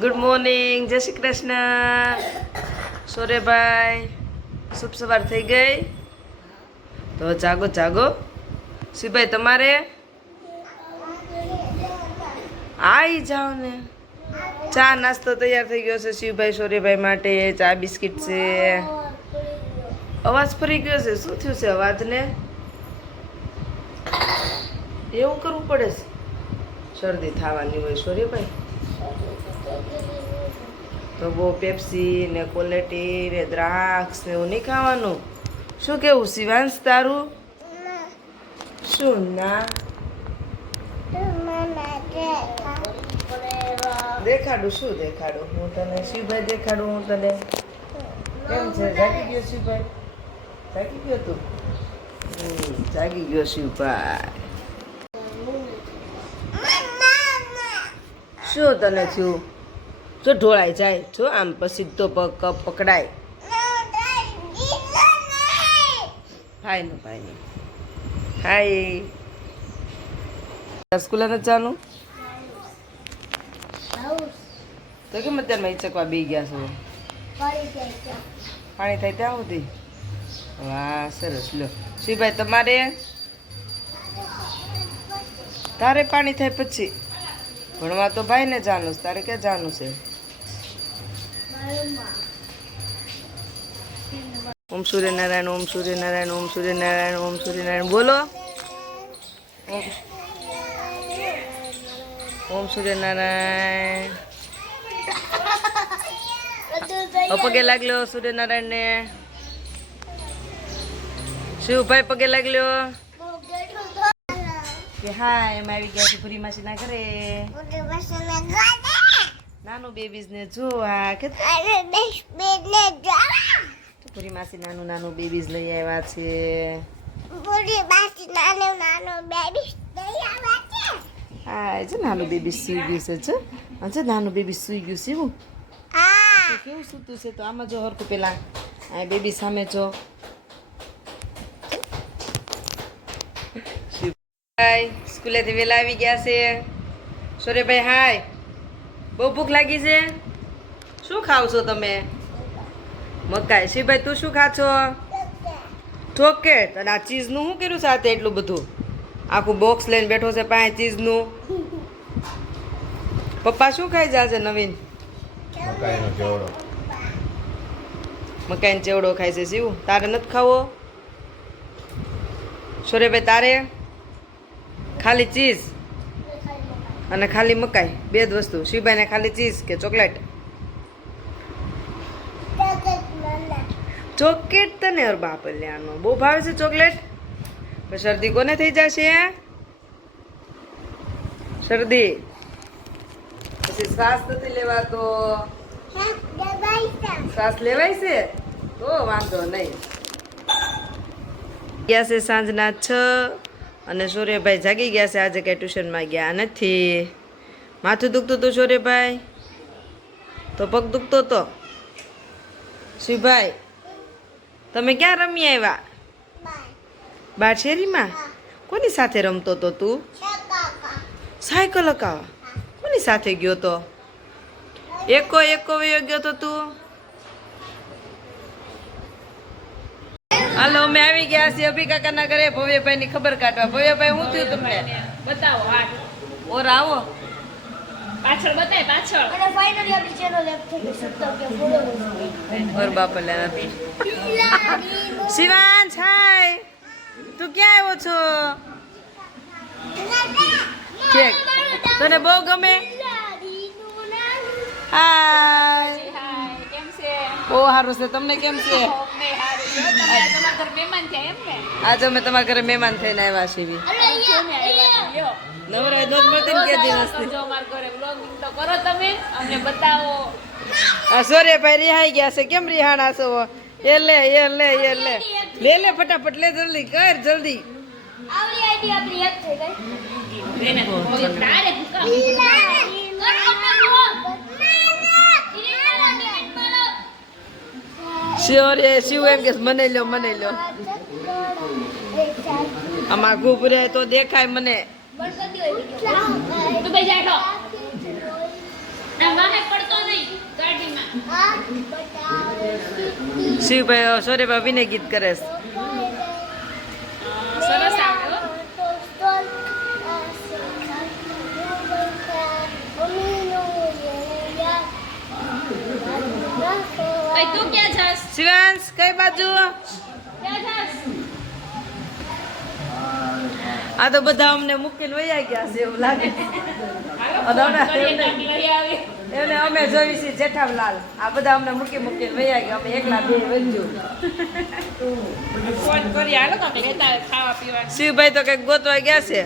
Good morning, જય શ્રી કૃષ્ણ. સોરેભાઈ, શુભ સવાર થઈ ગઈ. તો જાગો જાગો. શિવભાઈ તમારે આવી જાઓ ને. ચા નાસ્તો તૈયાર થઈ ગયો છે શિવભાઈ સોરેભાઈ માટે. ચા બિસ્કિટ છે. અવાજ ફરી ગયો છે. શું થયું છે અવાજને? એવું કરવું પડે છે. શરદી થવાની હોય સોરેભાઈ. તો બહુ પેપ્સી ને ક્વોલિટી ને દ્રાક્ષ ને એવું નહીં ખાવાનું. શું કેવું શિવાંશ તારું? શું ના દેખાડું? શું દેખાડું હું તને? શિવભાઈ દેખાડું હું તને. કેમ છે? જાગી ગયો શિવભાઈ? જાગી ગયો તું? જાગી ગયો શિવભાઈ. શું તને થયું? જો ઢોળાઈ જાય જો આમ પછી તો પગ પકડાય. હાય નો ભાઈ ને હાય. સ્કૂલે નથી જવાનું તો કેમ અત્યારમાં ઈચકવા બી ગયા છો? પાણી થાય ત્યાં સુધી? વાહ સરસ. લો શિવભાઈ તમારે? તારે પાણી થાય પછી ભણવા તો ભાઈ ને જાનું છે. તારે ક્યાં જાનું છે? ઓમ સૂર્યનારાયણ, ઓમ સૂર્યનારાયણ, ઓમ સૂર્યનારાયણ, ઓમ સૂર્યનારાયણ બોલો. ઓમ સૂર્યનારાયણ. પગે લાગલો સૂર્યનારાયણ ને. શિવભાઈ પગે લાગલ્યો કે હાય એમ આવી ગયા છે પૂરી માસી ના ઘરે. નાનું બેબીઝ ને જોવા કે પૂરી માસી નાનું નાનું બેબીઝ લઈ આવ્યા છે. હા જો નાનું બેબી સુઈ ગયું છે. જો જો નાનું બેબી સુઈ ગયું છે. એવું કેવું સૂતું છે? તો આમાં જો હરખું પેલા આ બેબી સામે જો. સ્કૂલેથી વહેલા આવી ગયા છે. સોરેભાઈ હાય. બહુ ભૂખ લાગી છે. શું ખાવ છો તમે? મકાઈ. શિવભાઈ તું શું ખા છો? ચોકેટ. અને આ ચીઝનું શું કર્યું સાથે એટલું બધું? આખું બોક્સ લઈને બેઠો છે પાસે ચીઝનું. પપ્પા શું ખાઈ જશે નવીન? મકાઈનો ચેવડો ખાય છે. શિવ તારે નથી ખાવો? સોરેભાઈ તારે? ખાલી ચીઝ અને ખાલી મકાઈ બે જ વસ્તુ. શિવભાઈને ખાલી ચીઝ કે ચોકલેટ? ચોકલેટ તને ઓર બાપ લેવાનો બહુ ભાવે છે ચોકલેટ. શરદી કોને થઈ જશે? શરદી પછી શ્વાસ નથી લેવાતો. શ્વાસ લેવાય છે તો વાંધો નહીં. ગયા છે સાંજના 6 અને સૂર્યભાઈ જાગી ગયા છે. આજે કઈ ટ્યુશનમાં ગયા નથી. માથું દુખતું હતું સૂર્યભાઈ તો પગ દુખતો હતો. શિવભાઈ તમે ક્યાં રમી આવ્યા? બાર શેરીમાં? કોની સાથે રમતો હતો તું? સાયકલ હકાવા? કોની સાથે ગયો તો? એકો વયો ગયો તો તું? હાલો અમે આવી ગયા છીએ અભી કાકાના ઘરે ભવ્યભાઈ ની ખબર કાઢવા. ભવ્યભાઈ શું થયું તમને? બતાવો. ઓર આવો પાછળ બતાય પાછળ. અને ફાઇનલી આપણી ચેનલ એપ થઈ ગઈ 70 ફોલોવર્સ. ઓર બાપા લેના શિવાંશ હાય. તું ક્યાં આવ્યો છો? કેક તને બહુ ગમે? હાય. કેમ છે? બહુ સારું છે. તમને કેમ છે? તમારા ઘર મહેમાન છે એમ ને? આજે અમે તમારા ઘરે મહેમાન થઈને આવ્યા છીએ. નવરાય દોત મળતી ને કે દિવસથી. જો અમારા ઘરે વ્લોગિંગ તો કરો તમે, અમને બતાવો. આ સોરેભાઈ રિહાઈ ગયા છે. કેમ રિહાણા છો? એ લે લે ફટાફટ લે. જલ્દી કર જલ્દી. આવડી આઈડી આપણી યાદ થઈ ગઈ. એને તારે શિવ એમ કે મને લ્યો આમાં ઘૂબરે તો દેખાય મને. તું બે જાડો ના વાહે પડતો શિવભાઈ સોરેભાઈ વિનય ગીત કરે છે. સરસ આવડે હો. ભાઈ તું ક્યાં જાસ? શિવાંશ કઈ બાજુ? ક્યાં જાસ? આ તો બધા અમને મૂકીને વયા ગયા છે એવું લાગે. હાલો ફોન કરીએ ત્યાં લઈ આવી. એને અમે જોઈ છે જેઠાલાલ. આ બધા અમને મૂકીને વયા ગયા. અમે એકલા બે વંજુ. ફોન કરી હાલો તો લેતા આવે ખાવા પીવા. શિવભાઈ તો કઈક ગોતવા ગયા છે.